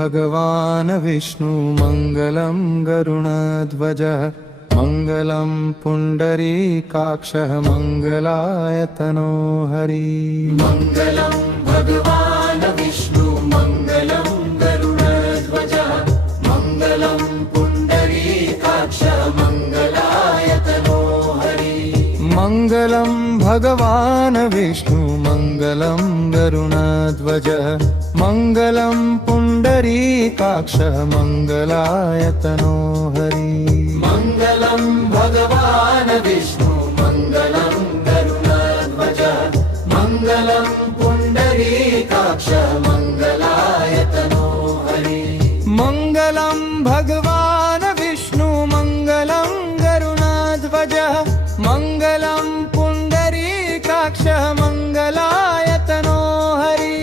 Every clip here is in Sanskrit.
भगवान् विष्णु मङ्गलं गरुडध्वजः मङ्गलं पुण्डरीकाक्षः मङ्गलायतनो हरि। मङ्गलं भगवान् विष्णु मङ्गलं गरुडध्वजः मङ्गलं पुण्डरीकाक्षः मङ्गलायतनो हरि। मङ्गलं भगवान् विष्णु मङ्गलं गरुडध्वजः मङ्गलं पुण्डरीकाक्षः मङ्गलायतनो हरि। मङ्गलं भगवान् विष्णु मङ्गलं गरुडध्वजः मङ्गलं पुण्डरीकाक्षः मङ्गलायतनो हरि। मङ्गलं भगवान् विष्णु मङ्गलं गरुडध्वजः मङ्गलं पुण्डरीकाक्षः मङ्गलायतनो हरि।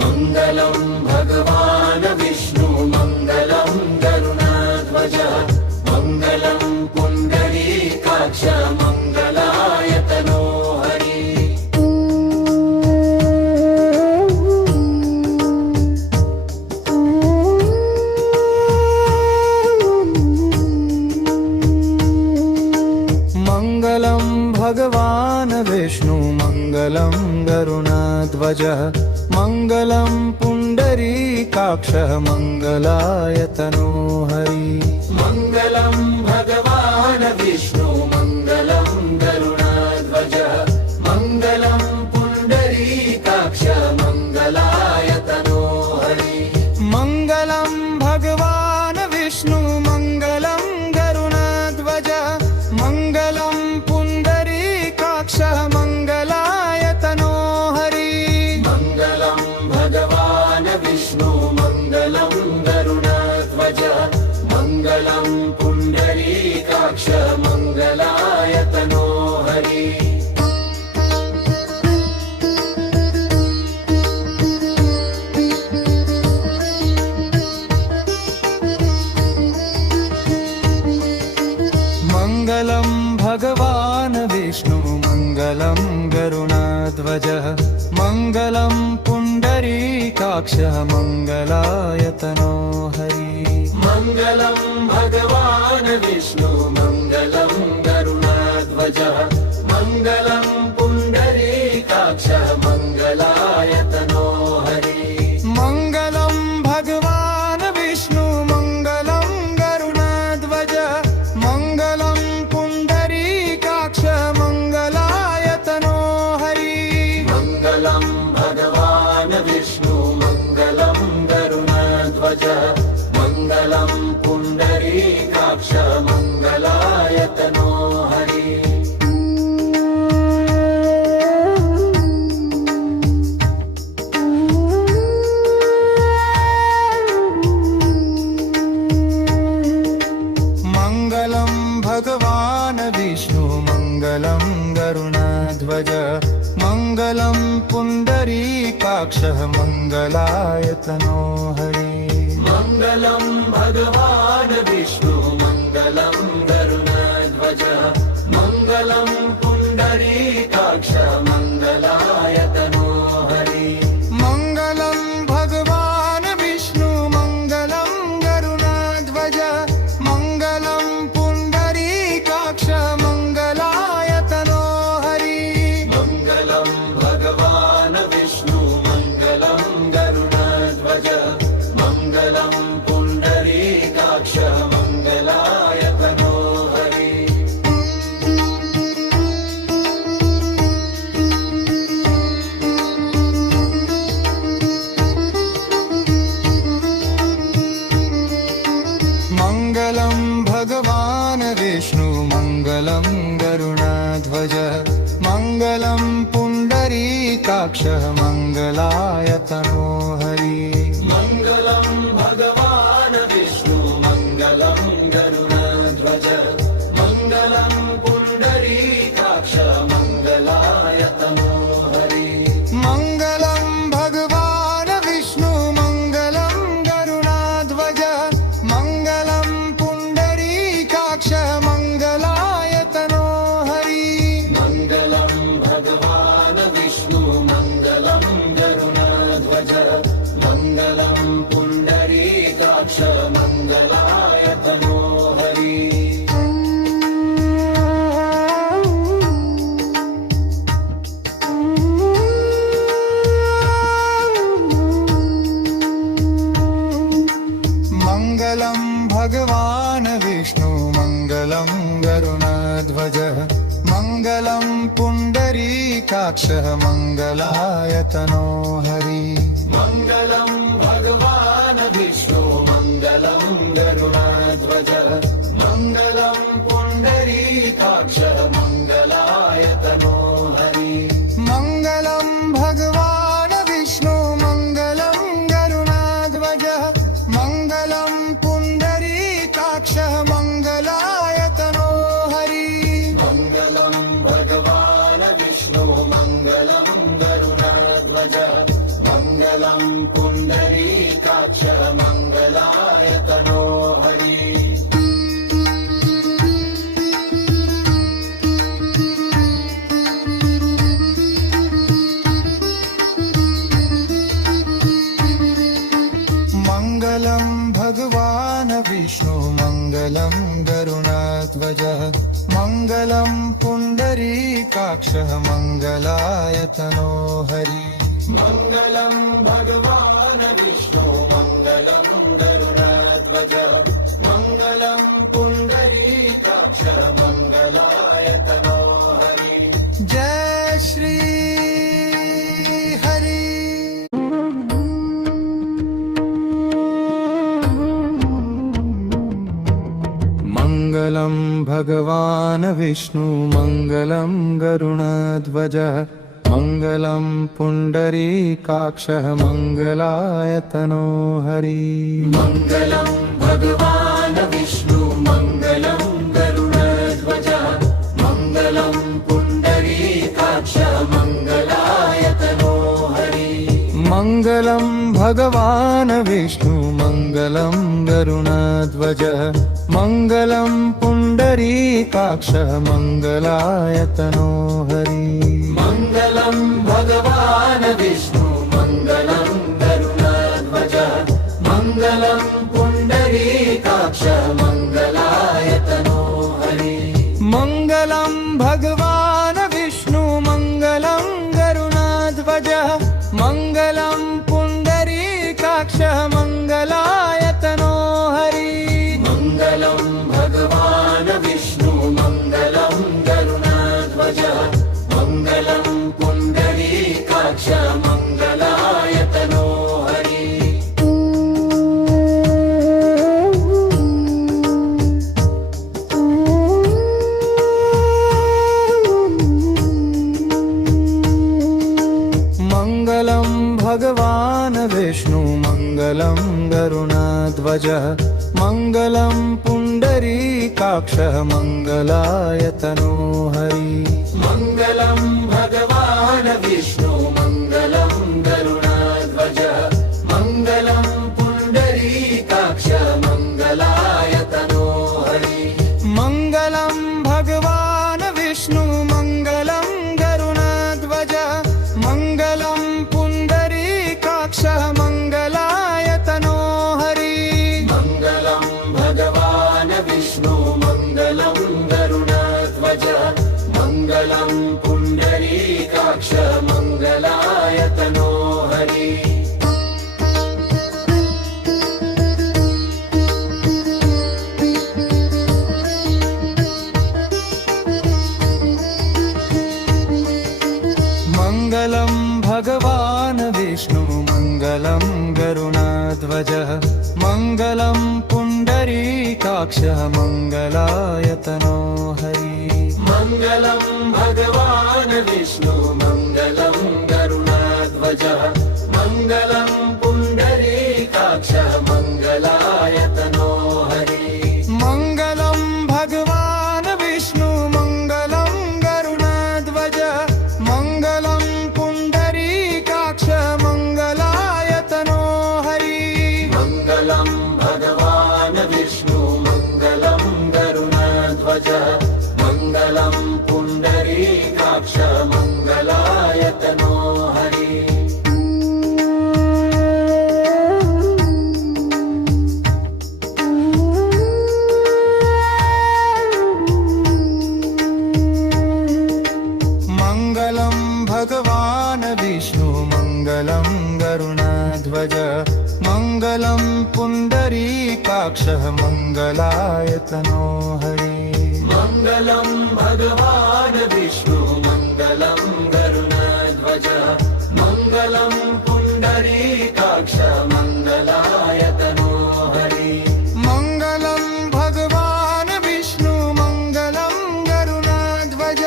मङ्गलं भगवान् विष्णु मङ्गलं गरुडध्वजः मङ्गलं पुण्डरीकाक्षः मङ्गलायतनो हरि। मङ्गलं भगवान् विष्णु मङ्गलं गरुडध्वजः मङ्गलं पुण्डरीकाक्षः मङ्गलायतनो हरि। मङ्गलं भगवान् विष्णु मङ्गलं गरुडध्वजः मङ्गलं पुण्डरीकाक्षः मङ्गलायतनो हरि। मङ्गलं भगवान् विष्णु मङ्गलं गरुडध्वजः मङ्गलं पुण्डरीकाक्षः मङ्गलायतनो हरि। मङ्गलं भगवान् विष्णु मङ्गलं गरुडध्वजः मङ्गलं पुण्डरीकाक्षः मङ्गलायतनो हरि। मङ्गलं भगवान् विष्णु मङ्गलं गरुडध्वजः मङ्गलं पुण्डरीकाक्षः मङ्गलायतनो हरि। मङ्गलं भगवान् विष्णु मङ्गलं गरुडध्वजः मङ्गलं पुण्डरीकाक्षः मङ्गलायतनो हरि। मङ्गलं भगवान् विष्णु मङ्गलं गरुडध्वजः मङ्गलं पुण्डरीकाक्षः मङ्गलायतनो हरि। मङ्गलं भगवान् विष्णु मङ्गलं गरुडध्वजः मङ्गलं पुण्डरीकाक्षः मङ्गलायतनो हरि। मङ्गलं भगवान् विष्णु मङ्गलं गरुडध्वजः मङ्गलं पुण्डरीकाक्षः मङ्गलायतनो हरि। मङ्गलं भगवान् विष्णु मङ्गलं गरुडध्वजः मङ्गलं पुण्डरीकाक्षः मङ्गलायतनो हरि। मङ्गलं भगवान् विष्णु मङ्गलं गरुडध्वजः मङ्गलं पुण्डरीकाक्षः मङ्गलायतनो हरि। मङ्गलं भगवान् विष्णु मङ्गलं गरुडध्वजः मङ्गलं पुण्डरीकाक्षः मङ्गलायतनो हरि। मङ्गलं भगवान् विष्णु मङ्गलं गरुडध्वजः मङ्गलं पुण्डरीकाक्षः मङ्गलायतनो हरि। मङ्गलं भगवान् विष्णु मङ्गलं गरुडध्वजः मङ्गलं पुण्डरीकाक्षः मङ्गलायतनो हरि। मङ्गलं भगवान् विष्णु मङ्गलं गरुडध्वजः मङ्गलं पुण्डरीकाक्षः मङ्गलायतनो हरि। मङ्गलं भगवान् विष्णु मङ्गलं गरुडध्वजः मङ्गलं मङ्गलं पुण्डरीकाक्षः मङ्गलायतनो हरि मङ्गलं भगवान् विष्णु मङ्गलं गरुडध्वज मङ्गलं पुण्डरीकाक्षः मङ्गलायतनो हरि मङ्गलं भगवान् विष्णु मङ्गलं गरुडध्वज मङ्गलं पुण्डरीकाक्षः मङ्गलायतनो हरि मङ्गलं भगवान् विष्णु मङ्गलं गरुडध्वज मङ्गलं पुण्डरीकाक्षः मङ्गलायतनो हरि मङ्गलं भगवान् विष्णु मङ्गलं गरुडध्वज मङ्गलं पुण्डरीकाक्षः मङ्गलायतनो हरि मङ्गलं भगवान् विष्णु मङ्गलं गरुडध्वज मङ्गलं पुण्डरीकाक्षः मङ्गलायतनो हरि जय श्री हरि मङ्गलं भगवान् विष्णु मङ्गलं गरुडध्वज मङ्गलं पुण्डरीकाक्षः मङ्गलायतनो हरि मङ्गलं भगवान् विष्णु मङ्गलं गरुडध्वज मङ्गलं पुण्डरीकाक्षः मङ्गलायतनो हरि मङ्गलं भगवान् विष्णु मङ्गलं गरुडध्वज मङ्गलं पुण्डरीकाक्षः मङ्गलायतनो हरि मङ्गलं भगवान् विष्णु मङ्गलं गरुडध्वज मङ्गलं पुण्डरीकाक्षः मङ्गलायतनो हरि मङ्गलं भगवान् विष्णु मङ्गलं गरुडध्वज मङ्गलं पुण्डरीकाक्षः मङ्गलायतनो हरि मङ्गलं भगवान् विष्णु मङ्गलं गरुडध्वज मङ्गलं पुण्डरीकाक्षः मङ्गलायतनो हरि मङ्गलं भगवान् विष्णु मङ्गलं गरुडध्वज मङ्गलं पुण्डरीकाक्षः मङ्गलायतनो हरि मङ्गलं भगवान् विष्णु मङ्गलं गरुडध्वज मङ्गलं पुण्डरीकाक्षः मङ्गलायतनो हरि मङ्गलं भगवान् विष्णु मङ्गलं गरुडध्वज मङ्गलं पुण्डरीकाक्षः मङ्गलायतनो हरि मङ्गलं भगवान् विष्णु मङ्गलं गरुडध्वज मङ्गलं पुण्डरीकाक्षः मङ्गलायतनो हरि मङ्गलं भगवान् विष्णु मङ्गलं गरुडध्वज मङ्गलं पुण्डरीकाक्षः मङ्गलायतनो हरि मङ्गलं भगवान् विष्णु मङ्गलं गरुडध्वज मङ्गलं पुण्डरीकाक्षः मङ्गलायतनो हरि मङ्गलं भगवान् विष्णु मङ्गलं गरुडध्वज मङ्गलं पुण्डरीकाक्षः मङ्गलायतनो हरि मङ्गलं भगवान् विष्णु मङ्गलं गरुडध्वज मङ्गलं पुण्डरीकाक्षः मङ्गलायतनो हरि मङ्गलं भगवान् विष्णु मङ्गलं गरुडध्वज मङ्गलं पुण्डरीकाक्षः मङ्गलायतनो हरि मङ्गलं भगवान् विष्णु मङ्गलं गरुडध्वज मङ्गलं पुण्डरीकाक्ष मङ्गलायतनो हरि मङ्गलं भगवान् विष्णु मङ्गलं गरुडध्वज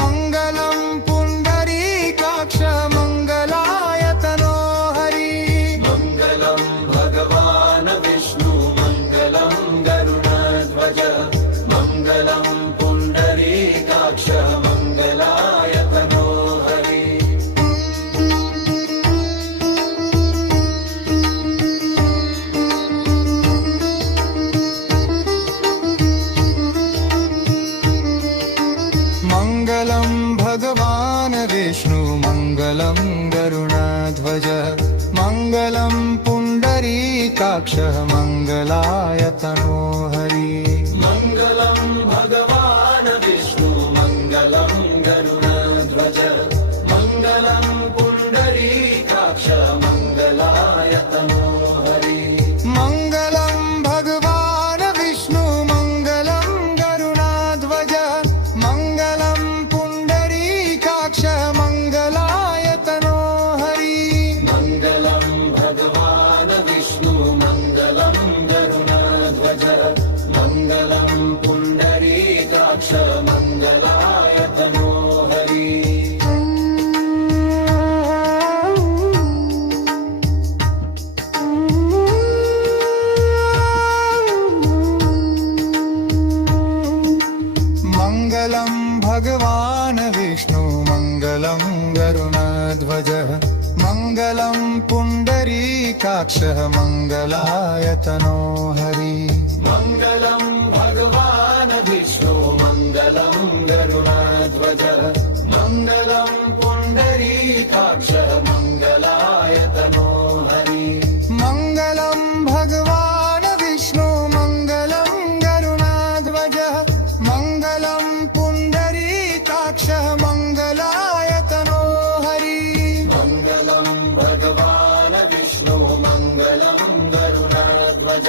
मङ्गलं पुण्डरीकाक्ष मङ्गलायतनो हरि मङ्गलं भगवान् विष्णु मङ्गलं गरुडध्वज मङ्गलं पुण्डरीकाक्ष मङ्गलायतनो हरि मङ्गलं भगवान् विष्णु मङ्गलं गरुडध्वज मङ्गलं पुण्डरीकाक्षः मङ्गलायतनो हरि मङ्गलं भगवान् विष्णु मङ्गलं गरुडध्वज मङ्गलं पुण्डरीकाक्ष मङ्गलायतनो हरि मङ्गलं भगवान् विष्णु मङ्गलं गरुडध्वज मङ्गलं पुण्डरीकाक्ष मङ्गलायतनो हरि मङ्गलं भगवान् विष्णु मङ्गलं गरुडध्वज मङ्गलं पुण्डरीकाक्ष मङ्गलायतनो हरि मङ्गलं भगवान् विष्णु मङ्गलं गरुडध्वज मङ्गलं पुण्डरीकाक्षः मङ्गलायतनो हरि मङ्गलं भगवान् विष्णु मङ्गलं गरुडध्वज मङ्गलं पुण्डरीकाक्ष मङ्गलायतनो हरि मङ्गलं भगवान् विष्णु मङ्गलं गरुडध्वज मङ्गलं पुण्डरीकाक्षः मङ्गलायतनो हरि मङ्गलं भगवान् विष्णु मङ्गलं गरुडध्वज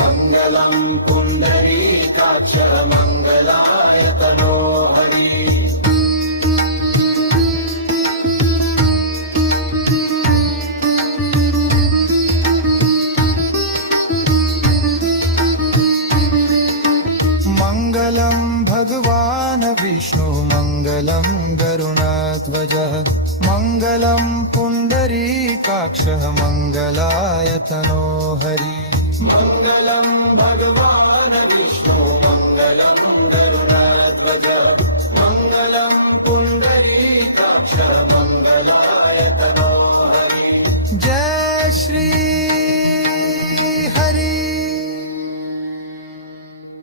मङ्गलं पुण्डरीकाक्ष मङ्गलायतनो हरि मङ्गलं भगवान् विष्णु मङ्गलं गरुडध्वज मङ्गलं पुण्डरीकाक्षः मङ्गलायतनो हरि मङ्गलं भगवान्